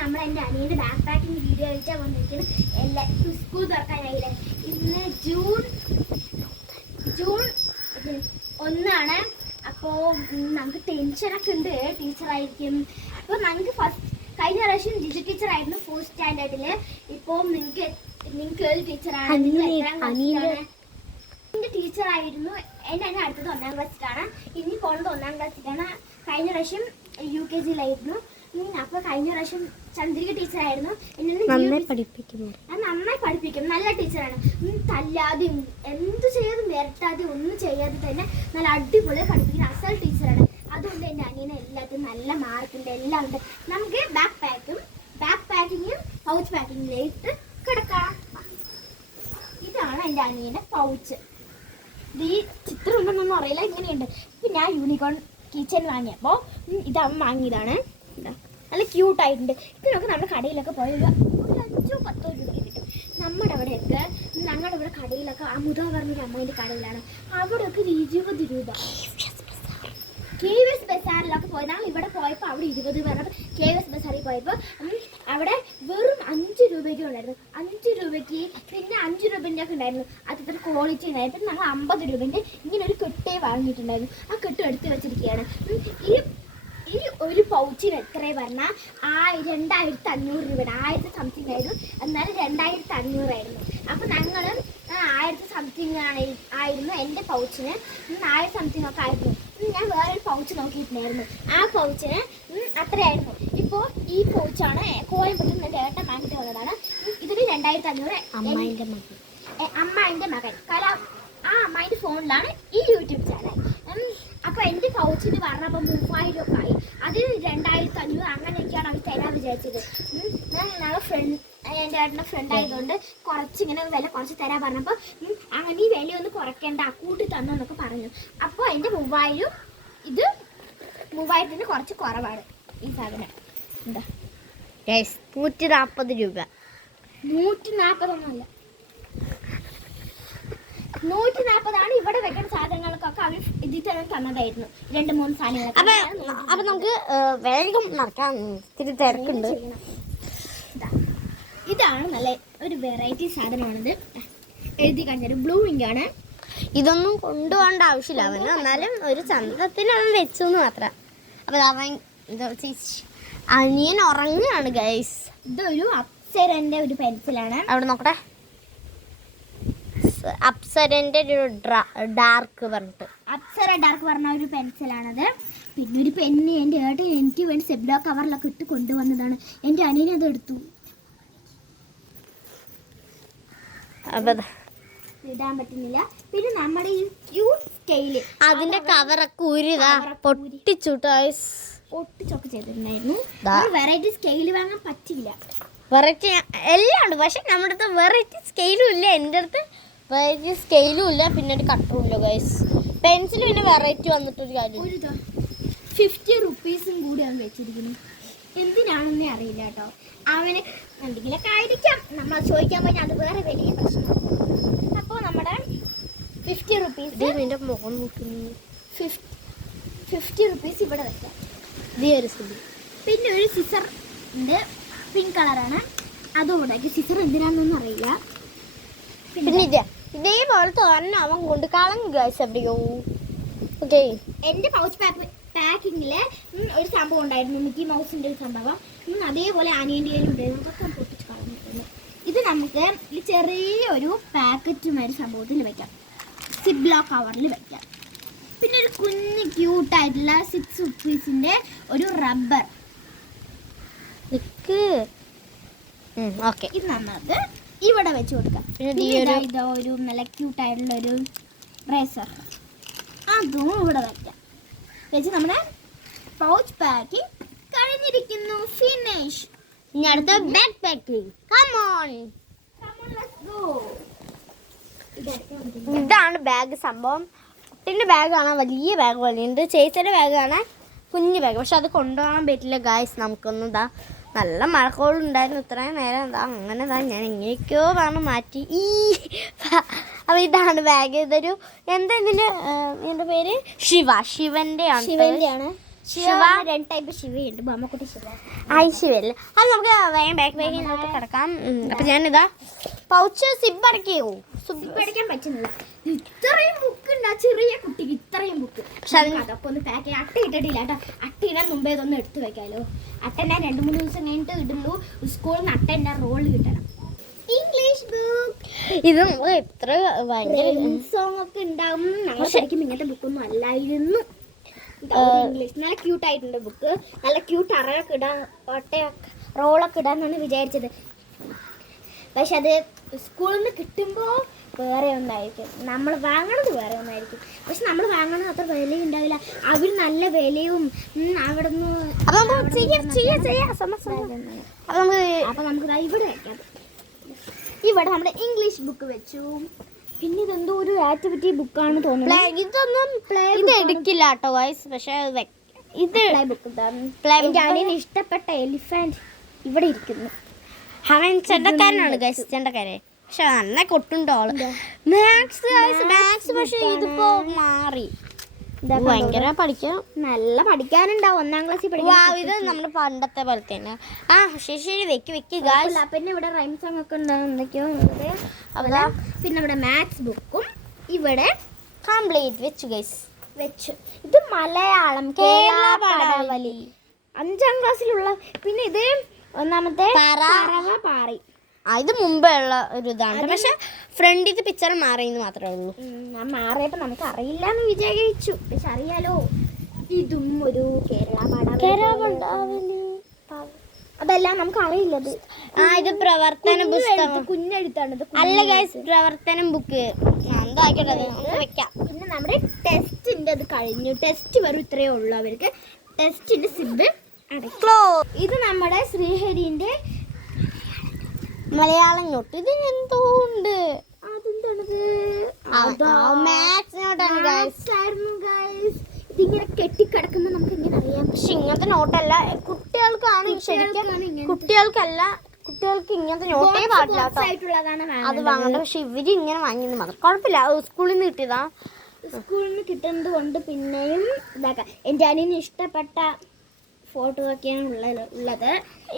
നമ്മൾ എൻ്റെ അനിയൻ്റെ ബാക്ക് പാക്കിംഗ് വീഡിയോ ആയിട്ടാണ് വന്നിരിക്കുന്നത്. എല്ലാ സ്കൂൾ തുറക്കാനായില്ലേ. ഇന്ന് ജൂൺ 1 അപ്പോൾ നമുക്ക് ടെൻഷനൊക്കെ ഉണ്ട്. ടീച്ചറായിരിക്കും. അപ്പോൾ നമുക്ക് കഴിഞ്ഞ പ്രാവശ്യം ജിജു ടീച്ചറായിരുന്നു 4th സ്റ്റാൻഡേർഡിൽ. ഇപ്പോൾ നിങ്ങൾക്ക് ഒരു ടീച്ചറാണ്. എൻ്റെ ടീച്ചറായിരുന്നു. എൻ്റെ അനിയൻ അടുത്തത് 1ാം ക്ലാസ്സിലാണ്. ഇനി പോകുന്നത് 1ാം ക്ലാസ്സിലാണ്. കഴിഞ്ഞ പ്രാവശ്യം UKG-യിലായിരുന്നു. അപ്പോൾ കഴിഞ്ഞ പ്രാവശ്യം ചന്ദ്രിക ടീച്ചറായിരുന്നു. നന്നായി പഠിപ്പിക്കും. നല്ല ടീച്ചറാണ്. തല്ലാതെയും എന്ത് ചെയ്യാതെ മിരട്ടാതെ ഒന്നും ചെയ്യാതെ തന്നെ നല്ല അടിപൊളി പഠിപ്പിക്കുന്ന അസൽ ടീച്ചറാണ്. അതുകൊണ്ട് എൻ്റെ അനിയന് എല്ലാത്തിനും നല്ല മാർക്കുണ്ട്, എല്ലാം ഉണ്ട്. നമുക്ക് ബാക്ക് പാക്കിങ്ങും പൗച്ച് പാക്കിങ്ങിലേക്ക് കിടക്കാം. ഇതാണ് എൻ്റെ അനിയൻ്റെ പൗച്ച്. ഈ ചിത്രം ഉണ്ടെന്നൊന്നും അറിയില്ല, ഇങ്ങനെയുണ്ട്. ഇപ്പം ഞാൻ യൂണിക്കോൺ കിച്ചൺ വാങ്ങിയപ്പോൾ ഇത് അമ്മ വാങ്ങിയതാണ്. നല്ല ക്യൂട്ടായിട്ടുണ്ട്. ഇപ്പം നമുക്ക് നമ്മുടെ കടയിലൊക്കെ പോയ ഒരു 5-10 രൂപ കിട്ടും. ഞങ്ങളുടെ ഇവിടെ കടയിലൊക്കെ അമുത പറഞ്ഞൊരു അമ്മേൻ്റെ കടയിലാണ്. അവിടെയൊക്കെ 20 രൂപ. KVS ബസാറിലൊക്കെ പോയി. ഞങ്ങൾ ഇവിടെ പോയപ്പോൾ അവിടെ 20 പറഞ്ഞപ്പോൾ KVS ബസാറിൽ പോയപ്പോൾ അവിടെ വെറും 5 രൂപയ്ക്ക് ഉണ്ടായിരുന്നു. 5 രൂപയ്ക്ക് പിന്നെ 5 രൂപേൻ്റെ ഒക്കെ ഉണ്ടായിരുന്നു. അത്ര ക്വാളിറ്റി ഉണ്ടായിരുന്നു. ഞങ്ങൾ 50 രൂപേൻ്റെ ഇങ്ങനെ ഒരു കെട്ടേ വാങ്ങിയിട്ടുണ്ടായിരുന്നു. ആ കെട്ട് എടുത്ത് വെച്ചിരിക്കുകയാണ്. ഈ ഒരു പൗച്ചിന് എത്രയാണ് പറഞ്ഞാൽ 2500 രൂപയാണ്. 1000 സംതിങ് ആയിരുന്നു. എന്നാലും 2500 ആയിരുന്നു. അപ്പോൾ ഞങ്ങൾ 1000 സംതിങ് ആയിരുന്നു എൻ്റെ പൗച്ചിന്. 1000 സംതിങ് ഒക്കെ ആയിരുന്നു. ഞാൻ വേറൊരു പൗച്ച് നോക്കിയിട്ടുണ്ടായിരുന്നു. ആ പൗച്ചിന് അത്രയായിരുന്നു. ഇപ്പോൾ ഈ പൗച്ചാണ് കോയമ്പത്തൂർ എൻ്റെ ഏട്ടൻ വാങ്ങിയിട്ട് വന്നതാണ്. ഇതിന് 2500. അമ്മായിൻ്റെ മകൻ ആ അമ്മായിൻ്റെ ഫോണിലാണ് ഈ യൂട്യൂബ് ചാനൽ. അപ്പോൾ എൻ്റെ പൗച്ചിന് പറഞ്ഞപ്പോൾ 3000 രൂപ ആയി. അതിന് 2500 അങ്ങനെയൊക്കെയാണ് അവർ തരാൻ വിചാരിച്ചത്. ഞാൻ എൻ്റെ ഏട്ടൻ്റെ ഫ്രണ്ട് ആയതുകൊണ്ട് കുറച്ചിങ്ങനെ വില കുറച്ച് തരാൻ പറഞ്ഞപ്പോൾ അങ്ങനെ ഈ വിലയൊന്നും കുറയ്ക്കേണ്ട, കൂട്ടി തന്നൊക്കെ പറഞ്ഞു. അപ്പോൾ എൻ്റെ 3000 ഇത് 3000-ന് കുറച്ച് കുറവാണ് ഈ സാധനം. എന്താ 140 രൂപ. 140 ഒന്നുമല്ല, 140 ഇവിടെ വെക്കുന്ന സാധനങ്ങൾക്കൊക്കെ അവർ ഇതിൽ തന്നെ തന്നതായിരുന്നു. 2-3 സാധനങ്ങൾ. അപ്പൊ നമുക്ക് വേഗം നടക്കാൻ ഇത്തിരി തിരക്കുണ്ട്. ഇതാണ് നല്ല ഒരു വെറൈറ്റി സാധനമാണിത്. എഴുതി കഴിഞ്ഞൊരു ബ്ലൂ ഇങ്കാണ്. ഇതൊന്നും കൊണ്ടുപോകേണ്ട ആവശ്യമില്ല അവന്. എന്നാലും ഒരു ചന്തത്തിന് അവൻ വെച്ചു എന്ന് മാത്രം. അപ്പൊ അവൻ അനിയൻ ഉറങ്ങുകയാണ് ഗൈസ്. ഇതൊരു അപ്സരന്റെ ഒരു പെൻസിലാണ്. അവിടെ നോക്കട്ടെ. അപ്സരന്റെ ഒരു ഡാർക്ക് പറഞ്ഞിട്ട് അപ്സര ഡാർക്ക് പറഞ്ഞ ഒരു പെൻസിലാണത്. പിന്നെ ഒരു പെന്ന് എൻ്റെ ഏട്ടൻ എനിക്ക് വേണ്ടി സെബ്ലോ കവറിലൊക്കെ ഇട്ട് കൊണ്ടുവന്നതാണ്. എൻ്റെ അനിയൻ അത് എടുത്തു. ഇടാൻ പറ്റുന്നില്ല. പിന്നെ നമ്മുടെ ഈ ക്യൂട്ട് സ്കെയില് അതിന്റെ കവറൊക്കെ പൊട്ടിച്ചൊക്കെ ചെയ്തിട്ടുണ്ടായിരുന്നു. വെറൈറ്റി സ്കെയില് വാങ്ങാൻ പറ്റില്ല. വെറൈറ്റി എല്ലാം ഉണ്ട്, പക്ഷെ നമ്മുടെ അടുത്ത് വെറൈറ്റി സ്കെയിലും ഇല്ല. എൻ്റെ അടുത്ത് വെറൈറ്റി സ്കെയിലും ഇല്ല, പിന്നെ ഒരു കട്ടറും ഇല്ല ഗൈസ്. പെൻസിൽ പിന്നെ വെറൈറ്റി വന്നിട്ടൊരു കാര്യം. 50 റുപ്പീസും കൂടി അവൻ വെച്ചിരിക്കുന്നു. എന്തിനാണെന്നേ അറിയില്ല കേട്ടോ. അവന് എന്തെങ്കിലുമൊക്കെ ആയിരിക്കാം. നമ്മൾ ചോദിക്കാൻ പോയി അത് വേറെ വലിയ പ്രശ്നം. അപ്പോൾ നമ്മുടെ 50 റുപ്പീസ് 50 റുപ്പീസ് ഇവിടെ വെക്കാം. പിന്നെ ഒരു സിസർ ഉണ്ട്, പിങ്ക് കളറാണ്. അതുകൂടെ സിസർ എന്തിനാണെന്നൊന്നും അറിയില്ല. പിന്നെ ഇതേപോലത്തെ ഒരെണ്ണം അവൻ കൊണ്ട് കളഞ്ഞു ഗൈസ്. എവിടെയോ ഓക്കെ. എൻ്റെ പൗച്ച് പാക്കിങ്ങിൽ ഒരു സംഭവം ഉണ്ടായിരുന്നു, മിക്കി മൗസിൻ്റെ ഒരു സംഭവം. അതേപോലെ അനിയൻ്റെ ഉണ്ടായിരുന്നു. അതൊക്കെ പൊട്ടിച്ച് കളഞ്ഞിട്ടുണ്ട്. ഇത് നമുക്ക് ഈ ചെറിയൊരു പാക്കറ്റുമായൊരു സംഭവത്തിൽ വെക്കാം. സിബ്ലോ കവറിൽ വെക്കാം. പിന്നെ ഒരു കുഞ്ഞ് ക്യൂട്ടായിട്ടുള്ള 6 റുപ്പീസിൻ്റെ ഒരു റബ്ബർ. ഇത് നമുക്ക് ഇവിടെ വെച്ച് കൊടുക്കാം. ഇതോ ഒരു നല്ല ക്യൂട്ടായിട്ടുള്ള ഒരു റേസർ, അതും ഇവിടെ വെക്കാം. വെച്ച് നമ്മുടെ പൗച്ച് പാക്കിംഗ് കഴിഞ്ഞിരിക്കുന്നു. ഫിനിഷ്. ഇനി അടുത്ത ബാക്ക് പാക്കിംഗ്. Come on. ഇതാണ് ബാഗ് സംഭവം. കുട്ടീൻ്റെ ബാഗ് കാണാൻ വലിയ ബാഗ് പോലെയുണ്ട്. ചേച്ചിയുടെ ബാഗ് കാണാൻ കുഞ്ഞു ബാഗ്. പക്ഷെ അത് കൊണ്ടുപോകാൻ പറ്റില്ല ഗായ്സ്. നമുക്കൊന്നും നല്ല മഴക്കോളുണ്ടായിരുന്നു ഇത്രയും നേരം. അങ്ങനെ ഞാൻ എങ്ങനെയൊക്കെയോ പറഞ്ഞ് മാറ്റി. അപ്പോൾ ഇതാണ് ബാഗ്. ഇതൊരു എന്താ ഇതിൻ്റെ പേര്? ശിവൻ്റെ ആണ്. ശിവ 2 ടൈപ്പ് ശിവയുണ്ട്. ബൊമ്മക്കുട്ടി ശിവ. ശിവല്ലേ അത് നമുക്ക് വേഗം ബാക്കിലോട്ട് കിടക്കാം. അപ്പൊ ഞാനിതാ പൗച്ച് സിബ് അടക്കിയോ പഠിക്കാൻ പറ്റുന്നില്ല. ഇത്രയും ബുക്ക് ഉണ്ട് ആ ചെറിയ കുട്ടിക്ക്, ഇത്രയും ബുക്ക്. പക്ഷെ അതൊക്കെ ഒന്ന് പാക്ക് ചെയ്യാൻ അട്ട ഇട്ടിട്ടില്ല കേട്ടോ. അട്ട ഇടാൻ മുമ്പേ ഇതൊന്ന് എടുത്തു വെക്കാലോ. അട്ടൻ്റെ 2-3 ദിവസം കഴിഞ്ഞിട്ട് ഇടുള്ളൂ. സ്കൂളിൽ നിന്ന് അട്ടൻ്റെ റോള് കിട്ടണം. ഇംഗ്ലീഷ് ബുക്ക് ഇത് നമുക്ക് എത്ര ഭയങ്കര സോങ് ഒക്കെ ഉണ്ടാവും. ഞങ്ങൾ ശരിക്കും ഇങ്ങനത്തെ ബുക്കൊന്നും അല്ലായിരുന്നു. ഇംഗ്ലീഷ് നല്ല ക്യൂട്ട് ആയിട്ടുണ്ട് ബുക്ക്. നല്ല ക്യൂട്ട് അറയൊക്കെ ഇടാൻ, ഒട്ടയൊക്കെ റോളൊക്കെ ഇടാന്നാണ് വിചാരിച്ചത്. പക്ഷെ അത് സ്കൂളിൽ നിന്ന് കിട്ടുമ്പോൾ വേറെ ഒന്നായിരിക്കും, നമ്മൾ വാങ്ങണത് വേറെ ഒന്നായിരിക്കും. പക്ഷെ നമ്മൾ വാങ്ങണത് അത്ര വിലയും ഉണ്ടാവില്ല. അവർ നല്ല വിലയും അവിടെ നിന്ന്. അപ്പൊ നമുക്ക് ഇവിടെ വയ്ക്കാം. ഇവിടെ നമ്മുടെ ഇംഗ്ലീഷ് ബുക്ക് വെച്ചു. പിന്നെ ഇതെന്തോ ഒരു ആക്ടിവിറ്റി ബുക്കാണ് തോന്നുന്നു. ഇതൊന്നും ഇത് എടുക്കില്ല കേട്ടോ ഗൈസ്. പക്ഷെ ഇത് എൻ്റെ അനിയന് ഇഷ്ടപ്പെട്ട എലിഫന്റ് ഇവിടെ ഇരിക്കുന്നു. അവൻ ചെണ്ടക്കാരനാണ് ഗൈസ്, ചെണ്ടക്കാരൻ. പക്ഷെ നല്ല കൊട്ടുണ്ടോ മാത്സ്. പക്ഷെ ഇതിപ്പോ മാറി. ഭയങ്കര പഠിക്കാം, നല്ല പഠിക്കാനുണ്ടാവും. 1ാം ക്ലാസ്സിൽ പഠിക്കാം. ഇത് നമ്മുടെ പണ്ടത്തെ പോലെ തന്നെ. ശരി വെക്ക് ഗൈസ്. പിന്നെ ഇവിടെ റൈം സോങ് ഒക്കെ ഉണ്ടാവും എന്തൊക്കെയോ. പിന്നെ ഇവിടെ മാത്സ് ബുക്കും ഇവിടെ കംപ്ലീറ്റ് വെച്ചു ഗൈസ്. വെച്ചു. ഇത് മലയാളം കേരള പടാവലി 5ാം ക്ലാസ്സിലുള്ള. പിന്നെ ഇത് ഒന്നാമത്തെ പാറി. ഇത് മുമ്പേ ഉള്ള ഒരു ഇതാണ്. പക്ഷെ ഫ്രണ്ടിത്തെ പിക്ചർ മാറിയെന്ന് മാത്രമേ ഉള്ളൂ. ഞാൻ മാറിയപ്പോ നമുക്ക് അറിയില്ല എന്ന് വിചാരിച്ചു. പക്ഷെ അറിയാലോ, ഇതും ഒരു കേരള പടാവലി. അതെല്ലാം നമുക്ക് അറിയില്ലത്. ഇത് പ്രവർത്തന പുസ്തകം, കുഞ്ഞെഴുത്താണ്. അല്ല ഗൈസ്, പ്രവർത്തനം ബുക്ക്. വെക്കാം. പിന്നെ നമ്മുടെ ടെസ്റ്റിന്റെ അത് കഴിഞ്ഞു. ടെസ്റ്റ് വരും, ഇത്രയേ ഉള്ളൂ അവർക്ക്. ടെസ്റ്റിന്റെ സിബ് ഇത് നമ്മുടെ ശ്രീഹരിന്റെ മലയാളം നോട്ട്. ഇതിന് എന്തോ ഉണ്ട്. ഇതിങ്ങനെ കെട്ടിക്കിടക്കുമ്പോ നമുക്ക് എങ്ങനെ അറിയാം? പക്ഷെ ഇങ്ങനത്തെ നോട്ടല്ല കുട്ടികൾക്കാണ് ശരിക്കും. കുട്ടികൾക്കല്ല, കുട്ടികൾക്ക് ഇങ്ങനത്തെ നോട്ടേ പാടില്ല കേട്ടോ. അത് വാങ്ങണ്ട. പക്ഷെ ഇവര് ഇങ്ങനെ വാങ്ങിയെന്ന് മാത്രം. കുഴപ്പമില്ല, സ്കൂളിൽ നിന്ന് കിട്ടിയതാ. സ്കൂളിൽ നിന്ന് കിട്ടുന്നത് കൊണ്ട് പിന്നെയും ഇതാക്കാം. എൻ്റെ അനിയന് ഇഷ്ടപ്പെട്ട ഫോട്ടോ ഒക്കെയാണ് ഉള്ളത്.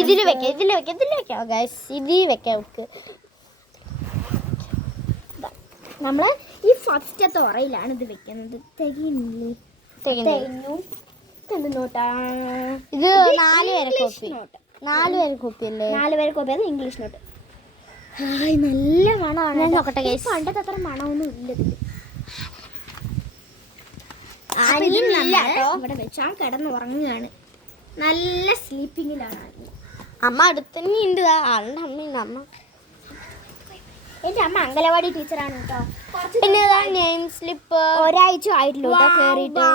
ഇതിൽ വെക്കാം ഗൈസ്. ഇതിൽ വെക്കാം. നമ്മള് ഈ ഫസ്റ്റത്തെ ഉറയിലാണ് ഇത് വെക്കുന്നത്. തികഞ്ഞു. എന്ത് നോട്ടാണ് ഇത്? 4 പേരെ കോപ്പി. 4 പേരെ കോപ്പി അല്ലേ? 4 പേരെ കോപ്പി. അത് ഇംഗ്ലീഷ് നോട്ട്. നല്ല മണമാണ്. നോക്കട്ടെ ഗൈസ്. പണ്ടത്തെ അത്ര മണമൊന്നും ഇല്ല. ഇവിടെ വെച്ചാൽ കിടന്ന് ഉറങ്ങുകയാണ്. നല്ല സ്ലീപ്പിങ്ങിലാണ്. അമ്മ അടുത്തന്നെ ഉണ്ട്. ആളുടെ അമ്മയുണ്ട്. അമ്മ എന്റെ അമ്മ അംഗനവാടി ടീച്ചറാണ് കേട്ടോ. പിന്നെ നെയിം സ്ലിപ്പ് ഒരാഴ്ച ആയിട്ടുള്ളൂ കേറിയിട്ട്.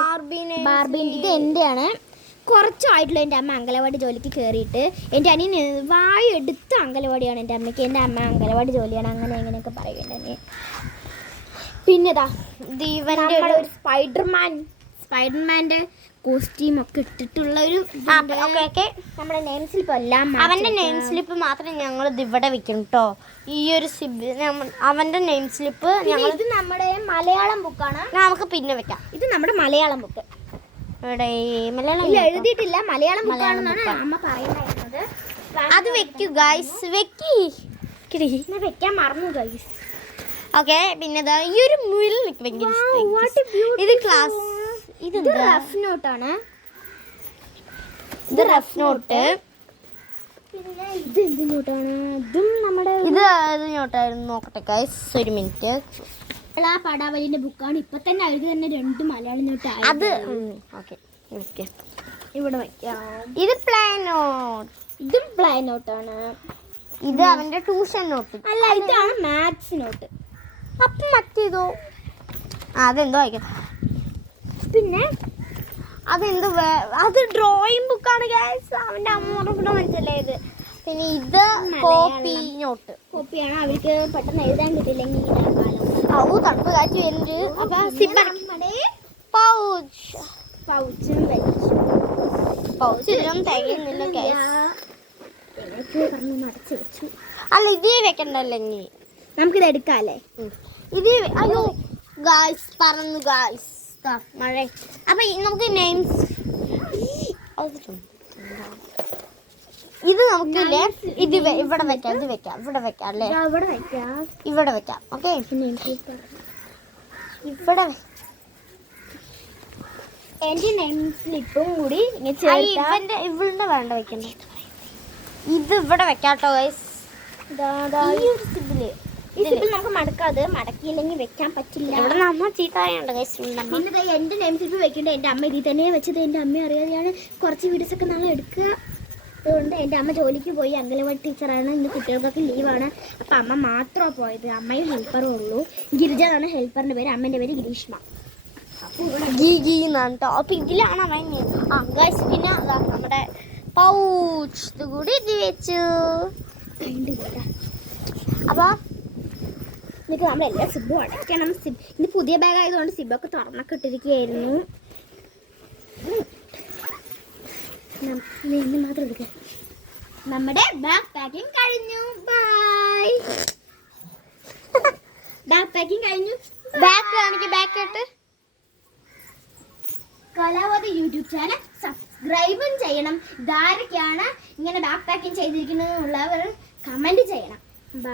ബാർബി ഇത് എന്റെയാണ്. കുറച്ചായിട്ടുള്ളൂ എൻ്റെ അമ്മ അംഗനവാടി ജോലിക്ക് കയറിയിട്ട്. എൻ്റെ അനിയൻ എടുത്ത അംഗനവാടിയാണ് എൻ്റെ അമ്മയ്ക്ക്. എൻ്റെ അമ്മ അംഗനവാടി ജോലിയാണ്, അങ്ങനെ എങ്ങനെയൊക്കെ പറയുന്നത്. പിന്നെതാ ദീപന്റെ ഒരു സ്പൈഡർമാൻ്റെ കോസ്റ്റ്യൂം ഒക്കെ ഇട്ടിട്ടുള്ള ഒരു നമ്മുടെ നെയിം സ്ലിപ്പ് എല്ലാം. അവന്റെ നെയിം സ്ലിപ്പ് മാത്രം ഞങ്ങൾ ഇവിടെ വെക്കും കേട്ടോ. ഈ ഒരു അവന്റെ നെയിം സ്ലിപ്പ് ഞങ്ങൾ. ഇത് നമ്മുടെ മലയാളം ബുക്കാണ്. നമുക്ക് പിന്നെ വെക്കാം. ഇത് നമ്മുടെ മലയാളം ബുക്ക്. ഇവിടെ മലയാളം എഴുതിയിട്ടില്ല, മലയാളം ബുക്കാണെന്നാണ് അമ്മ പറയുന്നത്. അത് വെക്കൂ ഗൈസ്. വെക്കാൻ മറന്നു ഗൈസ്. ഓക്കെ. പിന്നെ ഈ ഒരു മുയൽ എനിക്ക് ഭയങ്കര ഇഷ്ടം. ഇത് ക്ലാസ്. ഇത് റഫ് നോട്ടാണ്. ഇത് റഫ് നോട്ട്. പിന്നെ ഇത് എന്ത് നോട്ടാണ്? ഇതും നമ്മുടെ ഇത് നോട്ടായിരുന്നു. നോക്കട്ടെ ഗൈസ്, ഒരു മിനിറ്റ്. പടാവലിന്റെ ബുക്കാണ്. ഇപ്പൊ തന്നെ അവർക്ക് തന്നെ 2 മലയാളം നോട്ട്. അത് ഓക്കെ, ഇവിടെ വയ്ക്കാം. ഇത് പ്ലാൻ നോട്ട്. ഇതും പ്ലാൻ നോട്ടാണ്. ഇത് അവന്റെ ട്യൂഷൻ നോട്ട്. അല്ല, ഇതാണ് മാത്സ് നോട്ട്. അപ്പം മറ്റേതോ അതെന്തോ വായിക്കാം. പിന്നെ അതെന്തോ അത് ഡ്രോയിങ് ബുക്കാണ് ഗൈസ്. അവന്റെ അമ്മ പറഞ്ഞ മനസ്സിലായത്. പിന്നെ ഇത് കോപ്പി നോട്ട്. കോപ്പിയാണ്. അവർക്ക് പെട്ടെന്ന് എഴുതാൻ കിട്ടില്ലെങ്കിൽ തണുപ്പ് കാറ്റ് വരുന്നുണ്ട്. പൗച്ചിലും തികയുന്നില്ല ഗൈസ്. അല്ല, ഇത് വെക്കണ്ടല്ലോ. ഇനി നമുക്കിത് എടുക്കാല്ലേ? ഇത് അയ്യോ ഗായ്സ്, പറഞ്ഞു ഗായ്സ് മഴ. അപ്പൊ നമുക്ക് നെയിംസ് ഇത് നമുക്കില്ലേ ഇത് ഇവിടെ വെക്കാം, ഇത് വെക്കാം, ഇവിടെ വെക്കാം അല്ലേ, അവിടെ വെക്കാം. ഇവിടെ വെക്കാം. ഓക്കെ, ഇവിടെ എന്റെ നെയിം സ്ലിപ്പും കൂടി ഇവളുടെ വേണ്ട വെക്കണ്ടേ, ഇത് ഇവിടെ വെക്കാട്ടോ ഗൈസ്. ഈ സിബിൽ നമുക്ക് മടക്കാതെ, മടക്കിയില്ലെങ്കിൽ വെക്കാൻ പറ്റില്ല. ഇവിടെ നമ്മ ചീത്തയുണ്ട് ഗൈസ്. പിന്നെ എന്റെ നെയിം സ്ലിപ്പ് വെക്കേണ്ടത് എന്റെ അമ്മ ഇതിൽ തന്നെ വെച്ചത്. എന്റെ അമ്മ അറിയാതെയാണ് കുറച്ച് വീഡിയോസ് ഒക്കെ നാളെ എടുക്കുക. അതുകൊണ്ട് എൻ്റെ അമ്മ ജോലിക്ക് പോയി, അംഗനവാടി ടീച്ചറാണ്. ഇന്ന് കുട്ടികൾക്കൊക്കെ ലീവാണ്. അപ്പം അമ്മ മാത്രമാണ് പോയത്. അമ്മയും ഹെൽപ്പറും ഉള്ളൂ. ഗിരിജ എന്നാണ് ഹെൽപ്പറിൻ്റെ പേര്. അമ്മേൻ്റെ പേര് ഗിരീഷ്മ. അപ്പൊ ഇതിലാണ് ഗൈസ്. പിന്നെ നമ്മുടെ പൗച്ച് ഇത് കൂടി ഇത് വെച്ചു. അപ്പൊ എന്നിട്ട് നമ്മളെല്ലാം സിബും അടയ്ക്കണം. ഇത് പുതിയ ബാഗ് ആയതുകൊണ്ട് സിബൊക്കെ തുറന്നൊക്കെ ഇട്ടിരിക്കുകയായിരുന്നു. മാത്രം എടുക്ക. നമ്മുടെ ബാഗ് പാക്കിംഗ് കഴിഞ്ഞു. ബൈ. ബാഗ് പാക്കിംഗ് കഴിഞ്ഞു. ബാക്ക് കാണിക്ക്, ബാക്ക് ഇട്ട്. കലാവതി യൂട്യൂബ് ചാനൽ സബ്സ്ക്രൈബും ചെയ്യണം. ഇതാരൊക്കെയാണ് ഇങ്ങനെ ബാഗ് പാക്കിംഗ് ചെയ്തിരിക്കുന്നത് ഉള്ളവർ കമന്റ് ചെയ്യണം.